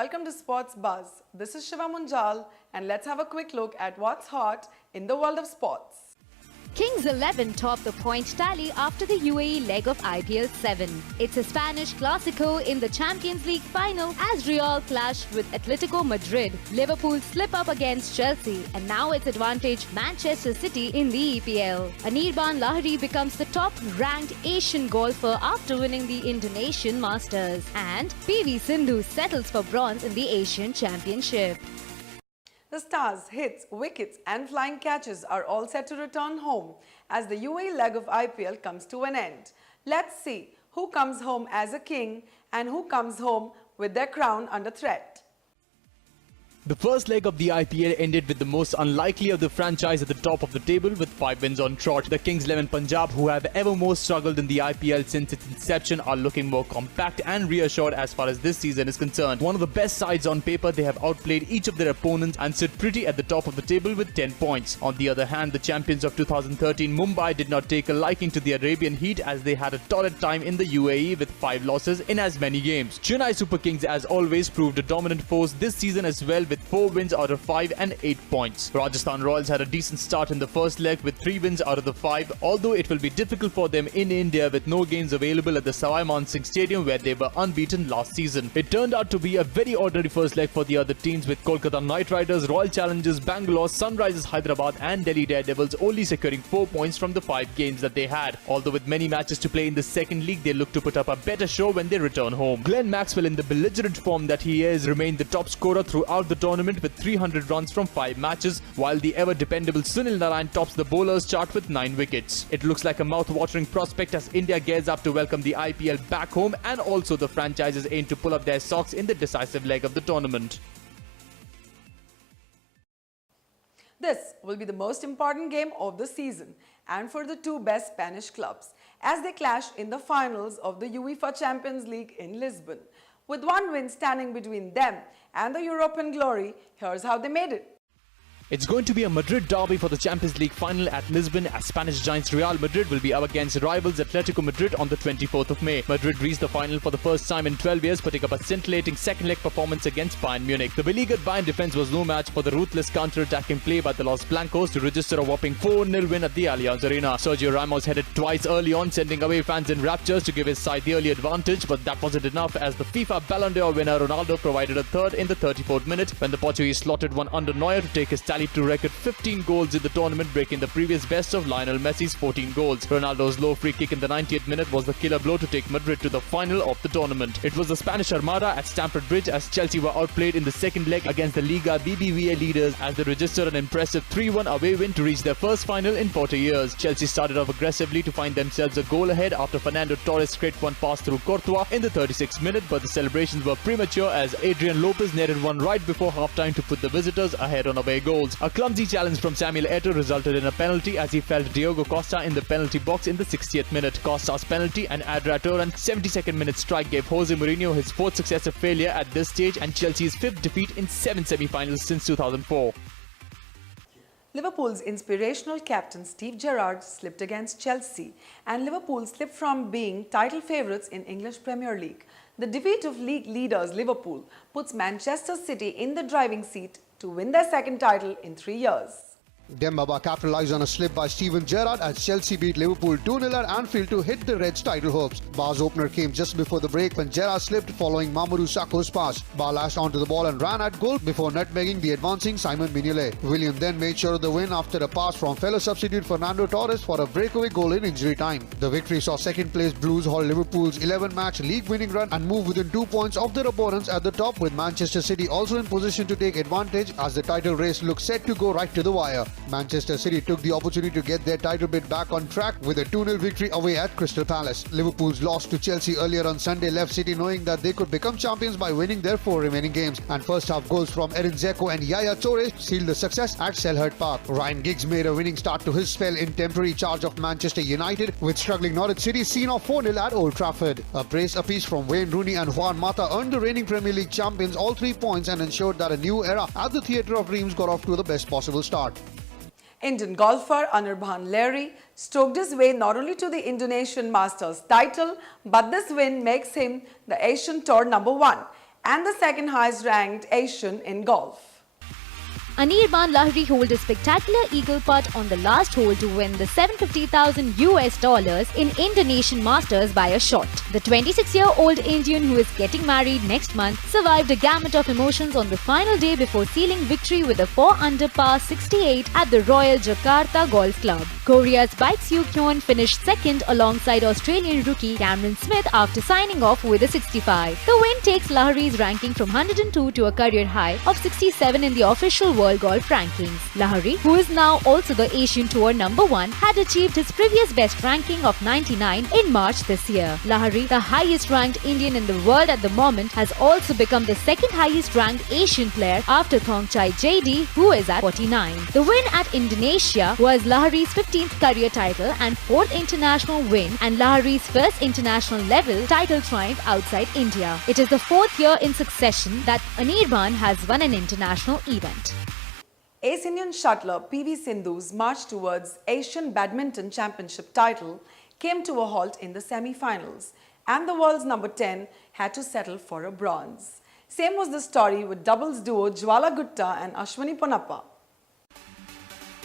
Welcome to Sports Buzz. This is Shiva Munjal and let's have a quick look at what's hot in the world of sports. Kings 11 topped the point tally after the UAE leg of IPL 7. It's a Spanish Clásico in the Champions League final as Real clashed with Atletico Madrid. Liverpool slip up against Chelsea and now it's advantage Manchester City in the EPL. Anirban Lahiri becomes the top-ranked Asian golfer after winning the Indonesian Masters. And PV Sindhu settles for bronze in the Asian Championship. The stars, hits, wickets and flying catches are all set to return home as the UAE leg of IPL comes to an end. Let's see who comes home as a king and who comes home with their crown under threat. The first leg of the IPL ended with the most unlikely of the franchise at the top of the table with 5 wins on trot. The Kings 11 Punjab, who have evermore struggled in the IPL since its inception, are looking more compact and reassured as far as this season is concerned. One of the best sides on paper, they have outplayed each of their opponents and sit pretty at the top of the table with 10 points. On the other hand, the champions of 2013 Mumbai did not take a liking to the Arabian heat as they had a torrid time in the UAE with 5 losses in as many games. Chennai Super Kings, as always, proved a dominant force this season as well with 4 wins out of 5 and 8 points. Rajasthan Royals had a decent start in the first leg with 3 wins out of the 5, although it will be difficult for them in India with no games available at the Sawai Man Singh Stadium where they were unbeaten last season. It turned out to be a very ordinary first leg for the other teams with Kolkata Knight Riders, Royal Challengers Bangalore, Sunrisers Hyderabad and Delhi Daredevils only securing 4 points from the 5 games that they had. Although with many matches to play in the second league, they look to put up a better show when they return home. Glenn Maxwell, in the belligerent form that he is, remained the top scorer throughout the tournament with 300 runs from 5 matches, while the ever-dependable Sunil Narayan tops the bowlers chart with 9 wickets. It looks like a mouth-watering prospect as India gears up to welcome the IPL back home, and also the franchises aim to pull up their socks in the decisive leg of the tournament. This will be the most important game of the season and for the 2 best Spanish clubs as they clash in the finals of the UEFA Champions League in Lisbon. With 1 win standing between them and the European glory, here's how they made it. It's going to be a Madrid derby for the Champions League final at Lisbon as Spanish giants Real Madrid will be up against rivals Atletico Madrid on the 24th of May. Madrid reached the final for the first time in 12 years, putting up a scintillating second leg performance against Bayern Munich. The beleaguered Bayern defense was no match for the ruthless counter-attacking play by the Los Blancos to register a whopping 4-0 win at the Allianz Arena. Sergio Ramos headed twice early on, sending away fans in raptures to give his side the early advantage, but that wasn't enough as the FIFA Ballon d'Or winner Ronaldo provided a third in the 34th minute when the Portuguese slotted one under Neuer to take his tally to record 15 goals in the tournament, breaking the previous best of Lionel Messi's 14 goals. Ronaldo's low free kick in the 90th minute was the killer blow to take Madrid to the final of the tournament. It was the Spanish Armada at Stamford Bridge as Chelsea were outplayed in the second leg against the Liga BBVA leaders as they registered an impressive 3-1 away win to reach their first final in 40 years. Chelsea started off aggressively to find themselves a goal ahead after Fernando Torres scraped one pass through Courtois in the 36th minute, but the celebrations were premature as Adrian Lopez netted one right before half-time to put the visitors ahead on away goals. A clumsy challenge from Samuel Eto'o resulted in a penalty as he felled Diogo Costa in the penalty box in the 60th minute. Costa's penalty and Adra Turan's 72nd minute strike gave Jose Mourinho his 4th successive failure at this stage and Chelsea's 5th defeat in 7 semi-finals since 2004. Liverpool's inspirational captain Steve Gerrard slipped against Chelsea and Liverpool slipped from being title favourites in English Premier League. The defeat of league leaders Liverpool puts Manchester City in the driving seat to win their 2nd title in 3 years. Dembaba capitalised on a slip by Steven Gerrard as Chelsea beat Liverpool 2-0 at Anfield to hit the Reds' title hopes. Bar's opener came just before the break when Gerrard slipped following Mamadou Sakho's pass. Bar lashed onto the ball and ran at goal before nutmegging the advancing Simon Mignolet. William then made sure of the win after a pass from fellow substitute Fernando Torres for a breakaway goal in injury time. The victory saw second-place Blues halt Liverpool's 11-match league-winning run and move within 2 points of their opponents at the top, with Manchester City also in position to take advantage as the title race looks set to go right to the wire. Manchester City took the opportunity to get their title bid back on track with a 2-0 victory away at Crystal Palace. Liverpool's loss to Chelsea earlier on Sunday left City knowing that they could become champions by winning their 4 remaining games, and first-half goals from Edin Dzeko and Yaya Toure sealed the success at Selhurst Park. Ryan Giggs made a winning start to his spell in temporary charge of Manchester United, with struggling Norwich City seen off 4-0 at Old Trafford. A brace apiece from Wayne Rooney and Juan Mata earned the reigning Premier League champions all 3 points and ensured that a new era at the Theatre of Dreams got off to the best possible start. Indian golfer Anirban Lahiri stroked his way not only to the Indonesian Masters title, but this win makes him the Asian Tour #1 and the second highest ranked Asian in golf. Anirban Lahiri holed a spectacular eagle putt on the last hole to win the $750,000 in Indonesian Masters by a shot. The 26-year-old Indian, who is getting married next month, survived a gamut of emotions on the final day before sealing victory with a 4-under par 68 at the Royal Jakarta Golf Club. Korea's Baek Soo-hyun finished second alongside Australian rookie Cameron Smith after signing off with a 65. The win takes Lahiri's ranking from 102 to a career high of 67 in the official World Golf Rankings. Lahiri, who is now also the Asian Tour #1, had achieved his previous best ranking of 99 in March this year. Lahiri, the highest ranked Indian in the world at the moment, has also become the second highest ranked Asian player after Thongchai JD, who is at 49. The win at Indonesia was Lahiri's 15th career title and 4th international win, and Lahiri's first international level title triumph outside India. It is the 4th year in succession that Anirban has won an international event. Ace Indian shuttler PV Sindhu's march towards Asian Badminton Championship title came to a halt in the semi-finals, and the world's number 10 had to settle for a bronze. Same was the story with doubles duo Jwala Gutta and Ashwini Ponnappa.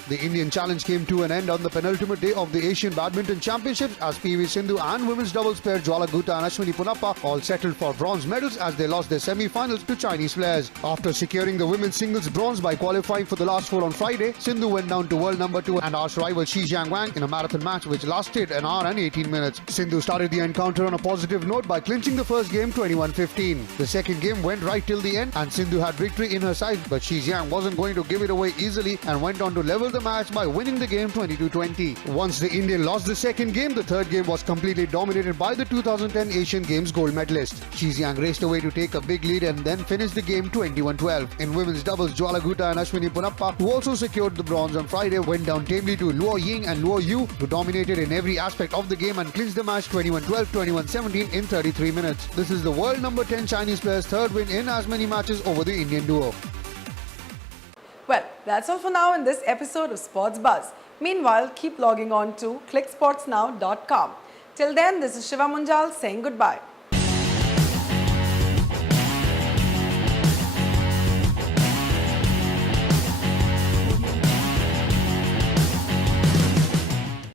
The Indian challenge came to an end on the penultimate day of the Asian Badminton Championships as PV Sindhu and women's doubles pair Jwala Gutta and Ashwini Ponnappa all settled for bronze medals as they lost their semi-finals to Chinese players. After securing the women's singles bronze by qualifying for the last four on Friday, Sindhu went down to world number 2 and arch rival Shi Jiangwang in a marathon match which lasted an hour and 18 minutes. Sindhu started the encounter on a positive note by clinching the first game 21-15. The second game went right till the end and Sindhu had victory in her side, but Shi Jiang wasn't going to give it away easily and went on to level the match by winning the game 22-20. Once the Indian lost the second game, the third game was completely dominated by the 2010 Asian Games gold medalist. Shi Jiang raced away to take a big lead and then finished the game 21-12. In women's doubles, Jwala Gutta and Ashwini Ponnappa, who also secured the bronze on Friday, went down tamely to Luo Ying and Luo Yu, who dominated in every aspect of the game and clinched the match 21-12, 21-17 in 33 minutes. This is the world number 10 Chinese player's third win in as many matches over the Indian duo. Well, that's all for now in this episode of Sports Buzz. Meanwhile, keep logging on to clicksportsnow.com. Till then, this is Shiva Munjal saying goodbye.